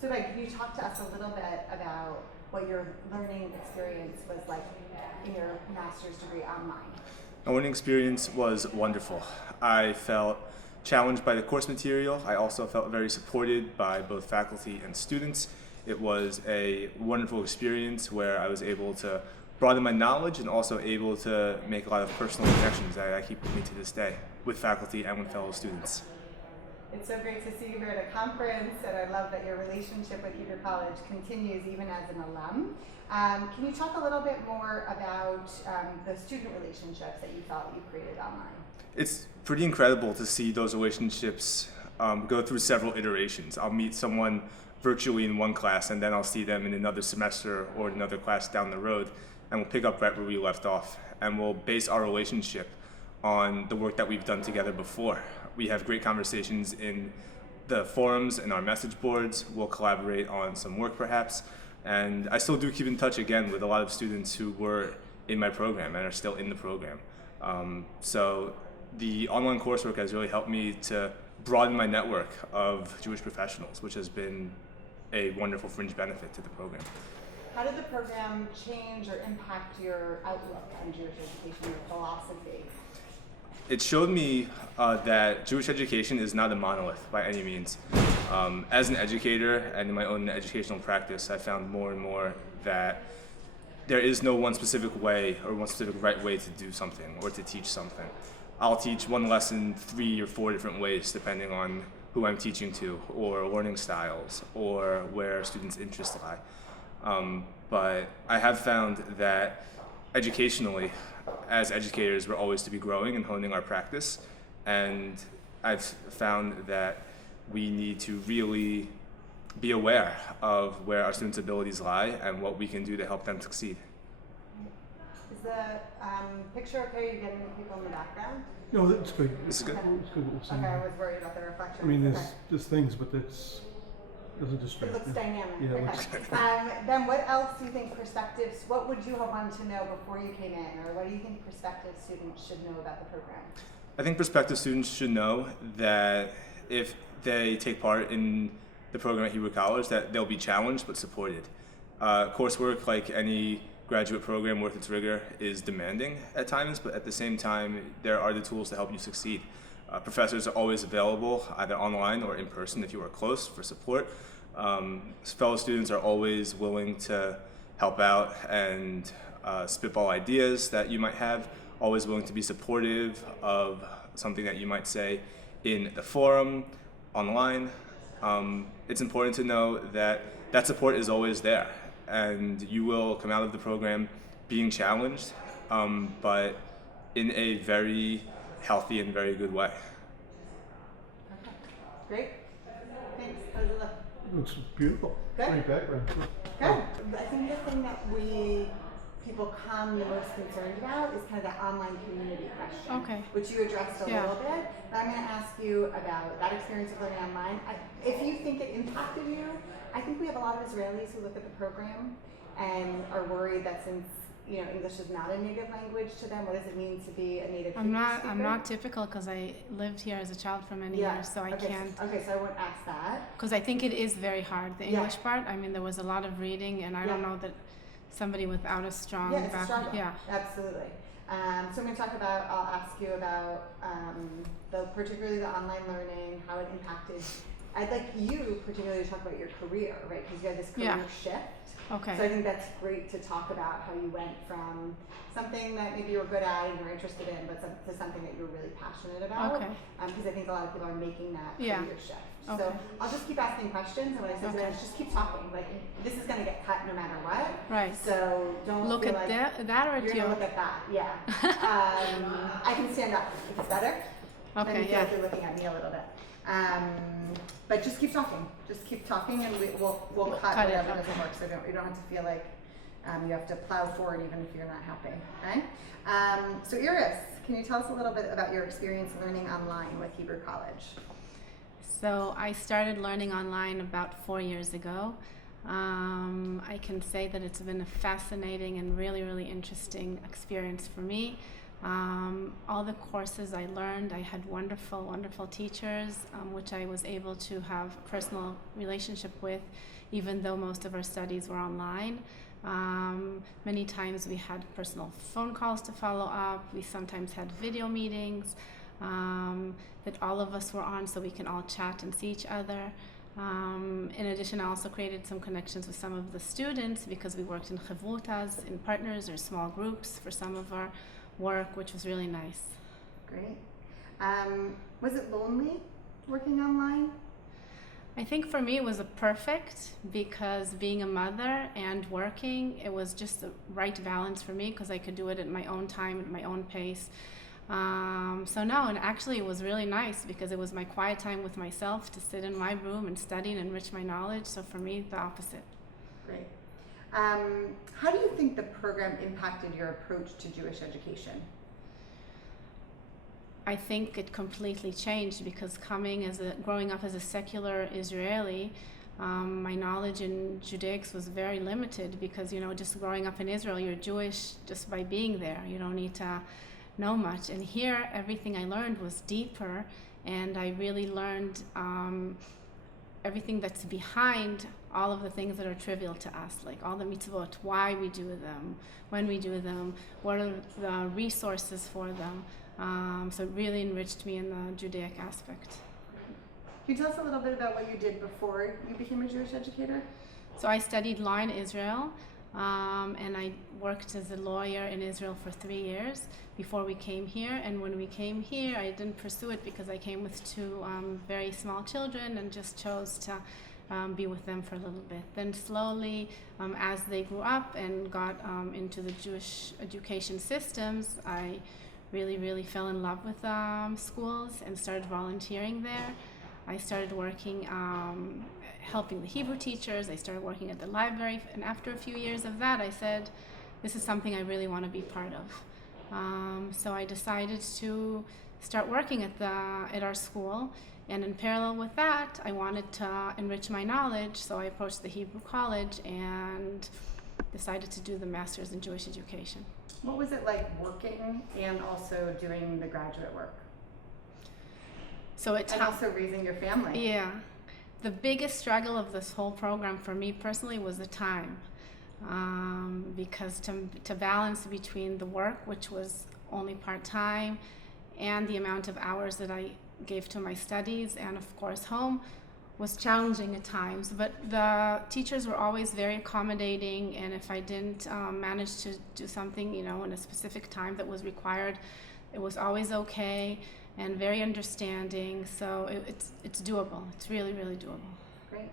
So like, can you talk to us a little bit about what your learning experience was like in your master's degree online? My learning experience was wonderful. I felt challenged by the course material. I also felt very supported by both faculty and students. It was a wonderful experience where I was able to broaden my knowledge and also able to make a lot of personal connections that I keep with me to this day with faculty and with fellow students. It's so great to see you here at a conference, and I love that your relationship with Heber College continues even as an alum. Can you talk a little bit more about the student relationships that you felt you created online? It's pretty incredible to see those relationships go through several iterations. I'll meet someone virtually in one class, and then I'll see them in another semester or another class down the road, and we'll pick up right where we left off, and we'll base our relationship on the work that we've done together before. We have great conversations in the forums and our message boards. We'll collaborate on some work perhaps, and I still do keep in touch again with a lot of students who were in my program and are still in the program. So the online coursework has really helped me to broaden my network of Jewish professionals, which has been a wonderful fringe benefit to the program. How did the program change or impact your outlook on Jewish education, your philosophy? It showed me that Jewish education is not a monolith by any means. As an educator and in my own educational practice, I found more and more that there is no one specific way or one specific right way to do something or to teach something. I'll teach one lesson 3 or 4 different ways depending on who I'm teaching to, or learning styles, or where students' interests lie. But I have found that educationally, as educators, we're always to be growing and honing our practice, and I've found that we need to really be aware of where our students' abilities lie and what we can do to help them succeed. Is the picture okay? You getting people in the background? No, that's good. This is good. It's good what we're saying. Okay, I was worried about the reflection. I mean, Okay. there's things, but that's doesn't It distract. looks you. dynamic. Yeah, it Okay. looks- Then what else do you think perspectives, what would you have wanted to know before you came in, or what do you think prospective students should know about the program? I think prospective students should know that if they take part in the program at Hebrew College, that they'll be challenged but supported. Coursework, like any graduate program worth its rigor, is demanding at times, but at the same time, there are the tools to help you succeed. Professors are always available, either online or in person if you are close, for support. Fellow students are always willing to help out and spitball ideas that you might have, always willing to be supportive of something that you might say in the forum, online. It's important to know that that support is always there, and you will come out of the program being challenged, but in a very healthy and very good way. Okay. Great. Thanks. How does it look? Looks beautiful. Good. Great background. Too. Good. I think the thing that people come the most concerned about is kind of that online community question, Okay. which you addressed a Yeah. little bit. But I'm going to ask you about that experience of learning online. If you think it impacted you, I think we have a lot of Israelis who look at the program and are worried that since English is not a native language to them, what does it mean to be a native I'm not. speaker? I'm not typical because I lived here as a child for many years, so I okay. can't. Okay, so I won't ask that. Because I think it is very hard. The Yeah. English part. I mean, there was a lot of reading, and I don't Yeah. know that somebody without a strong Yeah, it's a background. struggle. Yeah. Absolutely. So I'm going to talk about, I'll ask you about particularly the online learning, how it impacted. I'd like you particularly to talk about your career, right? Because you had this career Yeah. shift. Okay. So I think that's great to talk about how you went from something that maybe you were good at and you're interested in, but to something that you're really passionate about. Okay. Because I think a lot of people are making that Yeah. career shift. So Okay. I'll just keep asking questions, and what I said to them is just keep talking. Like, this is going to get cut no matter what. Right. So don't Look feel at like that or you're to gonna look at that. Yeah. I can stand up if it's better. Then Okay. you feel Yeah. like you're looking at me a little bit. But just keep talking. Just keep talking, and we'll cut cut it, whatever okay. doesn't work. So you don't have to feel like you have to plow forward even if you're not happy. Okay. So Iris, can you tell us a little bit about your experience learning online with Hebrew College? So I started learning online about 4 years ago. I can say that it's been a fascinating and really, really interesting experience for me. All the courses I learned, I had wonderful, wonderful teachers, which I was able to have a personal relationship with, even though most of our studies were online. Many times we had personal phone calls to follow up. We sometimes had video meetings that all of us were on so we can all chat and see each other. In addition, I also created some connections with some of the students because we worked in chavrutas, in partners or small groups for some of our work, which was really nice. Great. Was it lonely working online? I think for me it was a perfect because being a mother and working, it was just the right balance for me because I could do it at my own time, at my own pace. And actually it was really nice because it was my quiet time with myself to sit in my room and study and enrich my knowledge. So for me, the opposite. Great. How do you think the program impacted your approach to Jewish education? I think it completely changed because growing up as a secular Israeli, my knowledge in Judaics was very limited because, just growing up in Israel, you're Jewish just by being there. You don't need to know much. And here, everything I learned was deeper, and I really learned everything that's behind all of the things that are trivial to us, like all the mitzvot, why we do them, when we do them, what are the resources for them. So it really enriched me in the Judaic aspect. Can you tell us a little bit about what you did before you became a Jewish educator? So I studied law in Israel, and I worked as a lawyer in Israel for 3 years before we came here. And when we came here, I didn't pursue it because I came with 2 very small children and just chose to be with them for a little bit. Then slowly, as they grew up and got into the Jewish education systems, I really, really fell in love with schools and started volunteering there. I started working, helping the Hebrew teachers. I started working at the library. And after a few years of that, I said, this is something I really want to be part of. So I decided to start working at our school. And in parallel with that, I wanted to enrich my knowledge. So I approached the Hebrew College and decided to do the Master's in Jewish Education. What was it like working and also doing the graduate work? And also raising your family. Yeah. The biggest struggle of this whole program for me personally was the time. Because to balance between the work, which was only part-time, and the amount of hours that I gave to my studies and, of course, home, was challenging at times. But the teachers were always very accommodating, and if I didn't manage to do something, in a specific time that was required, it was always okay and very understanding. So it's doable. It's really, really doable. Great.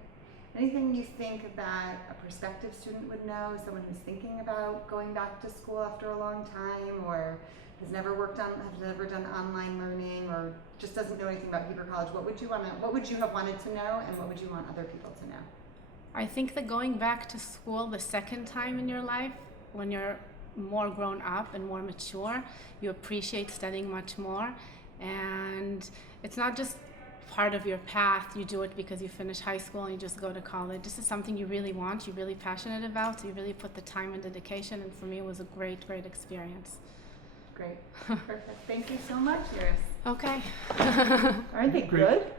Anything you think that a prospective student would know, someone who's thinking about going back to school after a long time, or has never done online learning, or just doesn't know anything about Hebrew College? What would you have wanted to know, and what would you want other people to know? I think that going back to school the second time in your life, when you're more grown up and more mature, you appreciate studying much more. And it's not just part of your path. You do it because you finish high school and you just go to college. This is something you really want, you're really passionate about, so you really put the time and dedication. And for me, it was a great, great experience. Great. Perfect. Thank you so much, Iris. Okay. Aren't they Great. good?